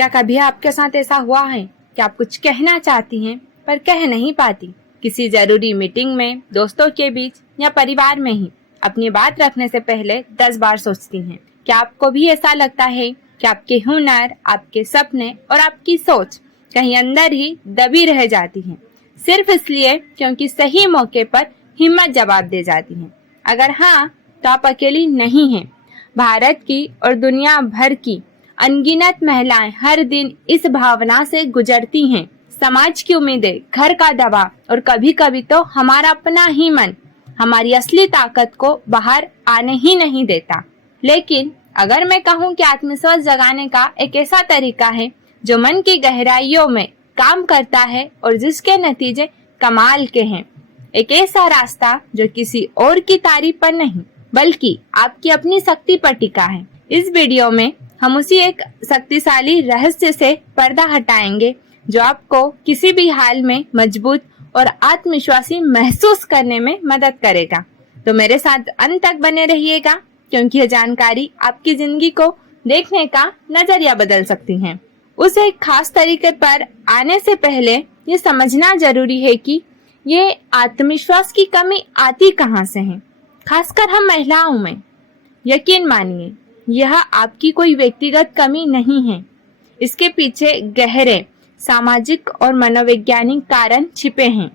क्या कभी आपके साथ ऐसा हुआ है कि आप कुछ कहना चाहती हैं पर कह नहीं पाती? किसी जरूरी मीटिंग में, दोस्तों के बीच या परिवार में ही अपनी बात रखने से पहले 10 बार सोचती हैं। क्या आपको भी ऐसा लगता है कि आपके हुनर, आपके सपने और आपकी सोच कहीं अंदर ही दबी रह जाती हैं, सिर्फ इसलिए क्योंकि सही मौके पर हिम्मत जवाब दे जाती हैं? अगर हाँ, तो आप अकेली नहीं हैं। भारत की और दुनिया भर की अनगिनत महिलाएं हर दिन इस भावना से गुजरती हैं। समाज की उम्मीदें, घर का दबाव और कभी कभी तो हमारा अपना ही मन हमारी असली ताकत को बाहर आने ही नहीं देता। लेकिन अगर मैं कहूँ कि आत्मविश्वास जगाने का एक ऐसा तरीका है जो मन की गहराइयों में काम करता है और जिसके नतीजे कमाल के हैं, एक ऐसा रास्ता जो किसी और की तारीफ पर नहीं बल्कि आपकी अपनी शक्ति पर टिका है। इस वीडियो में हम उसी एक शक्तिशाली रहस्य से पर्दा हटाएंगे जो आपको किसी भी हाल में मजबूत और आत्मविश्वासी महसूस करने में मदद करेगा। तो मेरे साथ अंत तक बने रहिएगा, क्योंकि यह जानकारी आपकी जिंदगी को देखने का नजरिया बदल सकती है। उस एक खास तरीके पर आने से पहले ये समझना जरूरी है कि ये आत्मविश्वास की कमी आती कहाँ से है, खासकर हम महिलाओं में। यकीन मानिए, यह आपकी कोई व्यक्तिगत कमी नहीं है। इसके पीछे गहरे सामाजिक और मनोवैज्ञानिक कारण छिपे हैं।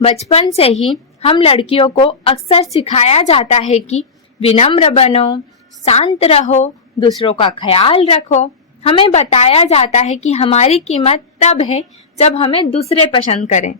बचपन से ही हम लड़कियों को अक्सर सिखाया जाता है कि विनम्र बनो, शांत रहो, दूसरों का ख्याल रखो। हमें बताया जाता है कि हमारी कीमत तब है जब हमें दूसरे पसंद करें।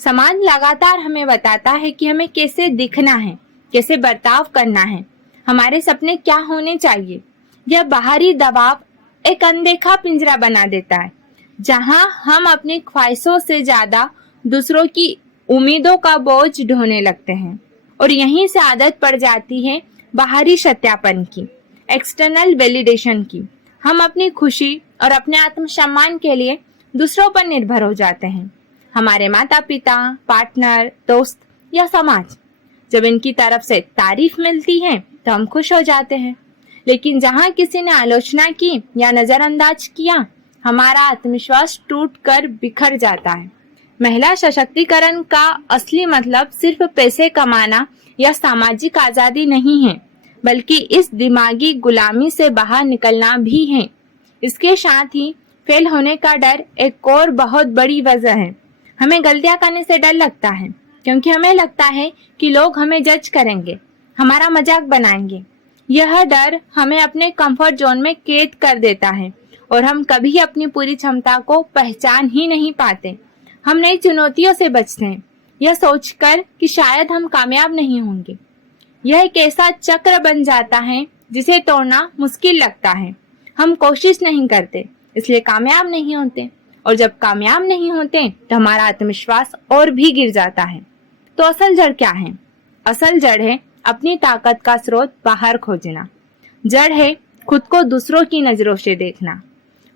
समाज लगातार हमें बताता है कि हमें कैसे दिखना है, कैसे बर्ताव करना है, हमारे सपने क्या होने चाहिए। यह बाहरी दबाव एक अनदेखा पिंजरा बना देता है, जहां हम अपनी ख्वाहिशों से ज्यादा दूसरों की उम्मीदों का बोझ ढोने लगते हैं। और यहीं से आदत पड़ जाती है बाहरी सत्यापन की, एक्सटर्नल वैलिडेशन की। हम अपनी खुशी और अपने आत्मसम्मान के लिए दूसरों पर निर्भर हो जाते हैं। हमारे माता पिता, पार्टनर, दोस्त या समाज। जब इनकी तरफ से तारीफ मिलती है तो हम खुश हो जाते हैं, लेकिन जहां किसी ने आलोचना की या नजरअंदाज किया, हमारा आत्मविश्वास टूट कर बिखर जाता है। महिला सशक्तिकरण का असली मतलब सिर्फ पैसे कमाना या सामाजिक आजादी नहीं है, बल्कि इस दिमागी गुलामी से बाहर निकलना भी है। इसके साथ ही फेल होने का डर एक और बहुत बड़ी वजह है। हमें गलतियां करने से डर लगता है, क्योंकि हमें लगता है कि लोग हमें जज करेंगे, हमारा मजाक बनाएंगे। यह डर हमें अपने कंफर्ट जोन में कैद कर देता है और हम कभी अपनी पूरी क्षमता को पहचान ही नहीं पाते। हम नई चुनौतियों से बचते हैं, यह सोचकर कि शायद हम कामयाब नहीं होंगे। यह एक ऐसा चक्र बन जाता है जिसे तोड़ना मुश्किल लगता है। हम कोशिश नहीं करते, इसलिए कामयाब नहीं होते, और जब कामयाब नहीं होते तो हमारा आत्मविश्वास और भी गिर जाता है। तो असल जड़ क्या है? असल जड़ है अपनी ताकत का स्रोत बाहर खोजना। जड़ है खुद को दूसरों की नजरों से देखना।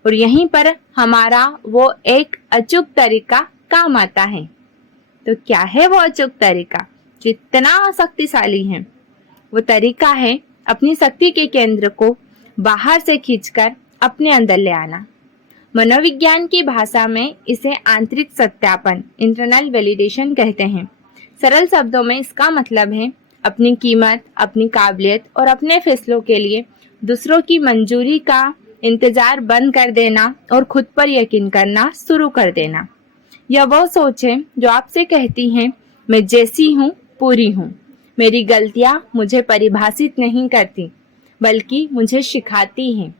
और यहीं पर हमारा वो एक अचूक तरीका काम आता है। तो क्या है वो अचूक तरीका जो इतना शक्तिशाली है? वो तरीका है अपनी शक्ति के केंद्र को बाहर से खींचकर अपने अंदर ले आना। मनोविज्ञान की भाषा में इसे आंतरिक सत्यापन, इंटरनल वैलिडेशन कहते हैं। सरल शब्दों में इसका मतलब है अपनी कीमत, अपनी काबिलियत और अपने फैसलों के लिए दूसरों की मंजूरी का इंतजार बंद कर देना और खुद पर यकीन करना शुरू कर देना। यह वो सोच है जो आपसे कहती है, मैं जैसी हूँ पूरी हूँ। मेरी गलतियाँ मुझे परिभाषित नहीं करती, बल्कि मुझे सिखाती हैं।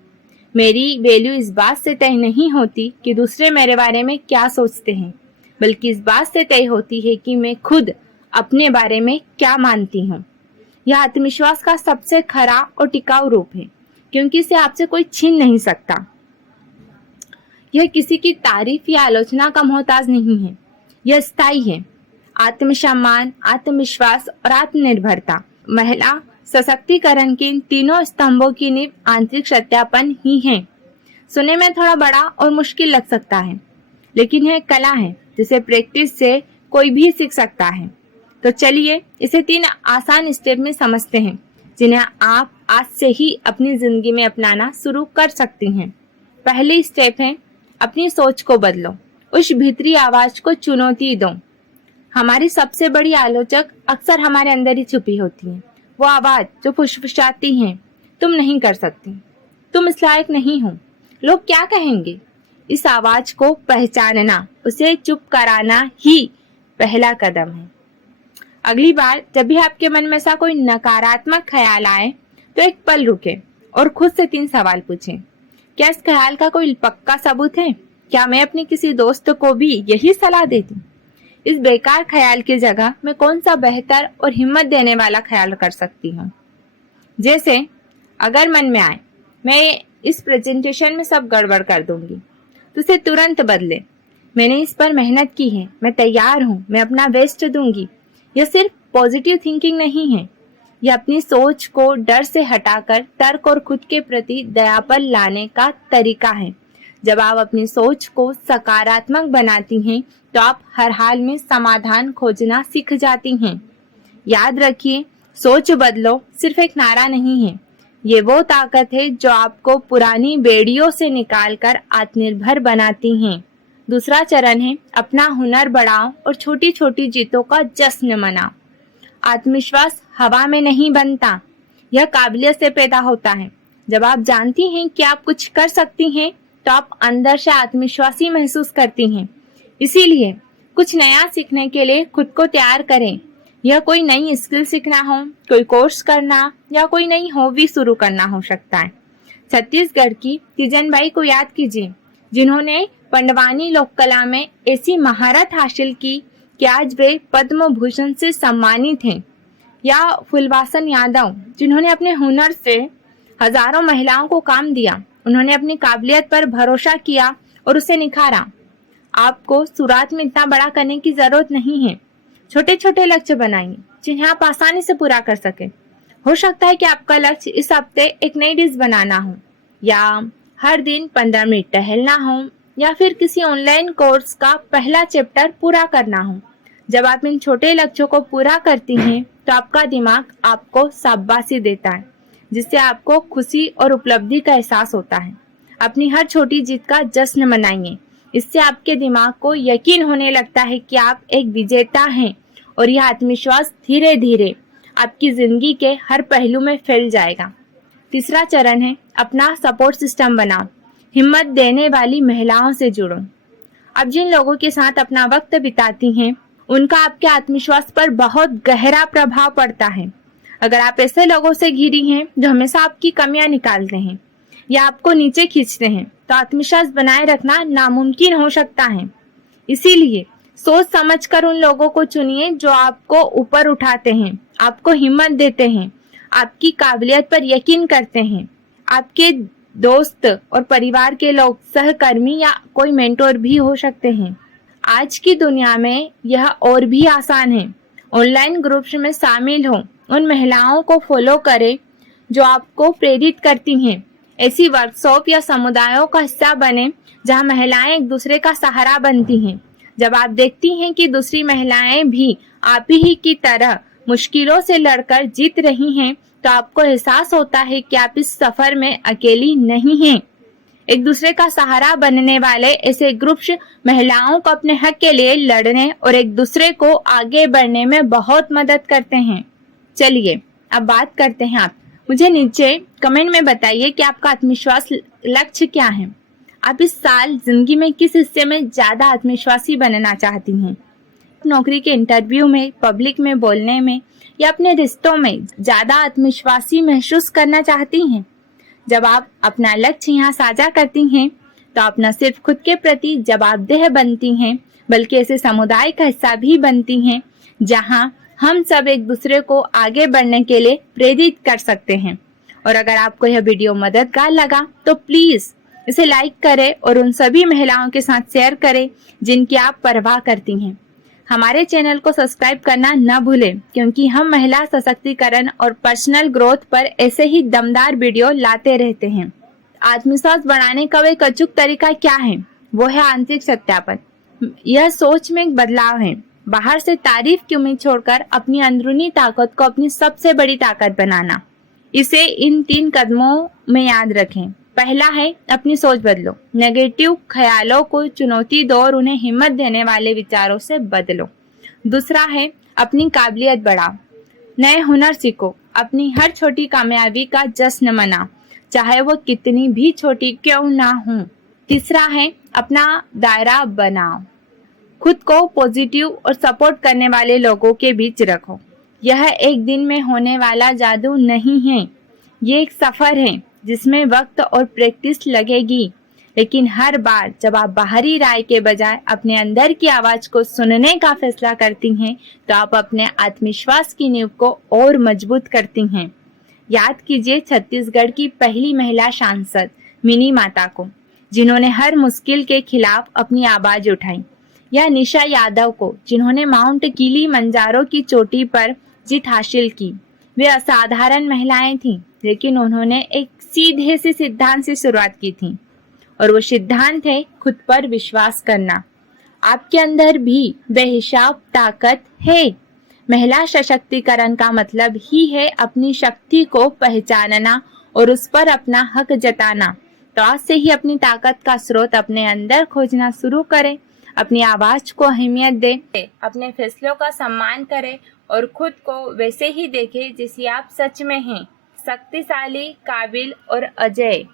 मेरी वैल्यू इस बात से तय नहीं होती कि दूसरे मेरे बारे में क्या सोचते हैं, बल्कि इस बात से तय होती है कि मैं खुद अपने बारे में क्या मानती हूँ। यह आत्मविश्वास का सबसे खरा और टिकाऊ रूप है, क्योंकि इसे आपसे कोई छीन नहीं सकता। यह किसी की तारीफ या आलोचना का मोहताज नहीं है, यह स्थायी है। आत्मसम्मान, आत्मविश्वास और आत्मनिर्भरता, महिला सशक्तिकरण के इन तीनों स्तंभों की नींव आंतरिक सत्यापन ही है। सुनने में थोड़ा बड़ा और मुश्किल लग सकता है, लेकिन यह कला है जिसे प्रैक्टिस से कोई भी सीख सकता है। तो चलिए इसे 3 आसान स्टेप में समझते हैं, जिन्हें आप आज से ही अपनी जिंदगी में अपनाना शुरू कर सकती हैं। पहली स्टेप है अपनी सोच को बदलो, उस भीतरी आवाज को चुनौती दो। हमारी सबसे बड़ी आलोचक अक्सर हमारे अंदर ही छुपी होती है। वो आवाज जो फुसफुसाती है, तुम नहीं कर सकती, तुम इस लायक नहीं हो, लोग क्या कहेंगे। इस आवाज को पहचानना, उसे चुप कराना ही पहला कदम है। अगली बार जब भी आपके मन में ऐसा कोई नकारात्मक ख्याल आए तो एक पल रुके और खुद से 3 सवाल पूछें। क्या इस ख्याल का कोई पक्का सबूत है? क्या मैं अपने किसी दोस्त को भी यही सलाह देती? इस बेकार ख्याल की जगह मैं कौन सा बेहतर और हिम्मत देने वाला ख्याल कर सकती हूँ? जैसे अगर मन में आए मैं इस प्रेजेंटेशन में सब गड़बड़ कर दूंगी, तो उसे तुरंत बदले। मैंने इस पर मेहनत की है, मैं तैयार हूँ, मैं अपना बेस्ट दूंगी। यह सिर्फ पॉजिटिव थिंकिंग नहीं है, यह अपनी सोच को डर से हटाकर तर्क और खुद के प्रति दया पर लाने का तरीका है। जब आप अपनी सोच को सकारात्मक बनाती हैं तो आप हर हाल में समाधान खोजना सीख जाती हैं। याद रखिए, सोच बदलो सिर्फ एक नारा नहीं है, ये वो ताकत है जो आपको पुरानी बेड़ियों से निकालकर आत्मनिर्भर बनाती हैं। दूसरा चरण है अपना हुनर बढ़ाओ और छोटी छोटी जीतों का जश्न मनाओ। आत्मविश्वास हवा में नहीं बनता, यह काबिलियत से पैदा होता है। जब आप जानती हैं कि आप कुछ कर सकती हैं तो आप अंदर से आत्मविश्वासी महसूस करती हैं। इसीलिए कुछ नया सीखने के लिए खुद को तैयार करें। यह कोई नई स्किल सीखना हो, कोई कोर्स करना या कोई नई हॉबी शुरू करना हो सकता है। छत्तीसगढ़ की तीजनबाई को याद कीजिए, जिन्होंने पंडवानी लोक कला में ऐसी महारत हासिल की कि आज वे पद्म भूषण से सम्मानित हैं। या फुलवासन यादव, जिन्होंने अपने हुनर से हजारों महिलाओं को काम दिया। उन्होंने अपनी काबिलियत पर भरोसा किया और उसे निखारा। आपको शुरुआत में इतना बड़ा करने की जरूरत नहीं है। छोटे छोटे लक्ष्य बनाइए जिन्हें आप आसानी से पूरा कर सके। हो सकता है कि आपका लक्ष्य इस हफ्ते एक नई डिश बनाना हो, या हर दिन 15 मिनट टहलना हो, या फिर किसी ऑनलाइन कोर्स का पहला चैप्टर पूरा करना हो। जब आप इन छोटे लक्ष्यों को पूरा करती हैं तो आपका दिमाग आपको शाबाशी देता है, जिससे आपको खुशी और उपलब्धि का एहसास होता है। अपनी हर छोटी जीत का जश्न मनाइए। इससे आपके दिमाग को यकीन होने लगता है कि आप एक विजेता हैं और यह आत्मविश्वास धीरे धीरे आपकी जिंदगी के हर पहलू में फैल जाएगा। तीसरा चरण है अपना सपोर्ट सिस्टम बनाओ। हिम्मत देने वाली महिलाओं से जुड़ो। अब जिन लोगों के साथ अपना वक्त बिताती हैं, उनका आपके आत्मविश्वास पर बहुत गहरा प्रभाव पड़ता है। अगर आप ऐसे लोगों से घिरी हैं जो हमेशा आपकी कमियां निकालते हैं या आपको नीचे खींचते हैं, तो आत्मविश्वास बनाए रखना नामुमकिन हो सकता है। इसीलिए सोच समझकर उन लोगों को चुनिए जो आपको ऊपर उठाते हैं, आपको हिम्मत देते हैं, आपकी काबिलियत पर यकीन करते हैं। आपके दोस्त और परिवार के लोग, सहकर्मी या कोई मेंटोर भी हो सकते हैं। आज की दुनिया में यह और भी आसान है। ऑनलाइन ग्रुप्स में शामिल हो, उन महिलाओं को फॉलो करें जो आपको प्रेरित करती हैं। ऐसी वर्कशॉप या समुदायों का हिस्सा बने जहां महिलाएं एक दूसरे का सहारा बनती हैं। जब आप देखती हैं कि दूसरी महिलाएं भी आप ही की तरह मुश्किलों से लड़कर जीत रही हैं, तो आपको एहसास होता है कि आप इस सफर में अकेली नहीं हैं। एक दूसरे का सहारा बनने वाले ऐसे ग्रुप्स महिलाओं को अपने हक के लिए लड़ने और एक दूसरे को आगे बढ़ने में बहुत मदद करते हैं। चलिए अब बात करते हैं आप। मुझे नीचे कमेंट में बताइए कि आपका आत्मविश्वास लक्ष्य क्या है। आप इस साल जिंदगी में किस हिस्से में ज्यादा आत्मविश्वासी बनना चाहती हैं? नौकरी के इंटरव्यू में, पब्लिक में बोलने में, या अपने रिश्तों में ज्यादा आत्मविश्वासी महसूस करना चाहती हैं? जब आप अपना लक्ष्य यहाँ साझा करती हैं तो आप न सिर्फ खुद के प्रति जवाबदेह बनती हैं, बल्कि ऐसे समुदाय का हिस्सा भी बनती हैं जहाँ हम सब एक दूसरे को आगे बढ़ने के लिए प्रेरित कर सकते हैं। और अगर आपको यह वीडियो मददगार लगा तो प्लीज इसे लाइक करें और उन सभी महिलाओं के साथ शेयर करें जिनकी आप परवाह करती हैं। हमारे चैनल को सब्सक्राइब करना न भूलें, क्योंकि हम महिला सशक्तिकरण और पर्सनल ग्रोथ पर ऐसे ही दमदार वीडियो लाते रहते हैं। आत्मविश्वास बढ़ाने का एक अचूक तरीका क्या है? वो है आंतरिक सत्यापन। यह सोच में एक बदलाव है। बाहर से तारीफ की उम्मीद छोड़कर अपनी अंदरूनी ताकत को अपनी सबसे बड़ी ताकत बनाना। इसे इन 3 कदमों में याद रखें। पहला है अपनी सोच बदलो। नेगेटिव ख्यालों को चुनौती दो और उन्हें हिम्मत देने वाले विचारों से बदलो। दूसरा है अपनी काबिलियत बढ़ाओ। नए हुनर सीखो। अपनी हर छोटी कामयाबी का जश्न मनाओ, चाहे वो कितनी भी छोटी क्यों ना हो। तीसरा है अपना दायरा बनाओ। खुद को पॉजिटिव और सपोर्ट करने वाले लोगों के बीच रखो। यह एक दिन में होने वाला जादू नहीं है, ये एक सफर है जिसमें वक्त और प्रैक्टिस लगेगी। लेकिन हर बार जब आप बाहरी राय के बजाय अपने अंदर की आवाज को सुनने का फैसला करती हैं, तो आप अपने आत्मविश्वास की नींव को और मजबूत करती हैं। याद कीजिए छत्तीसगढ़ की पहली महिला सांसद मिनी माता को, जिन्होंने हर मुश्किल के खिलाफ अपनी आवाज उठाई, या निशा यादव को, जिन्होंने माउंट किलिमंजारो की चोटी पर जीत हासिल की। वे असाधारण महिलाएं थीं, लेकिन उन्होंने एक सीधे से सिद्धांत से शुरुआत की थी, और वो सिद्धांत है खुद पर विश्वास करना। आपके अंदर भी बेहिसाब ताकत है। महिला सशक्तिकरण का मतलब ही है अपनी शक्ति को पहचानना और उस पर अपना हक जताना। तो आज से ही अपनी ताकत का स्रोत अपने अंदर खोजना शुरू करें। अपनी आवाज को अहमियत दें, अपने फैसलों का सम्मान करें और खुद को वैसे ही देखें जैसे आप सच में हैं, शक्तिशाली, काबिल और अजेय।